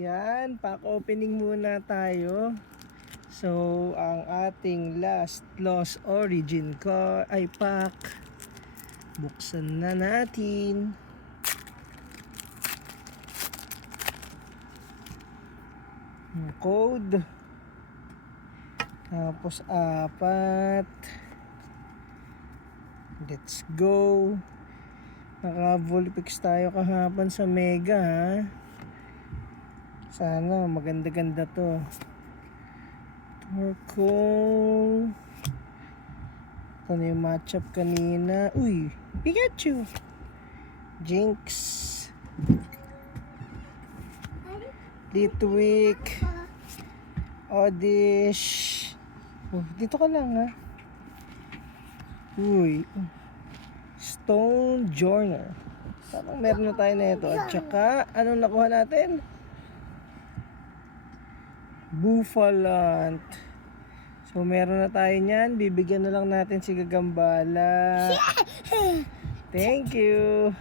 Yan, pack opening muna tayo. So, ang ating last Lost Origin car ay pack. Buksan na natin. Yung code. Tapos 4. Let's go. Naka-Volpix tayo kahapon sa Mega, ha. Sana maganda-ganda to. Turco. Ito na yung matchup kanina. Uy, Pikachu. Jinx. Litwick. Oddish. Oh, dito ka lang, ha. Uy. Stone Journal. Parang meron na tayo na ito. At saka, anong nakuha natin? Buffalant. So, meron na tayo niyan. Bibigyan na lang natin si Gagambala. Thank you.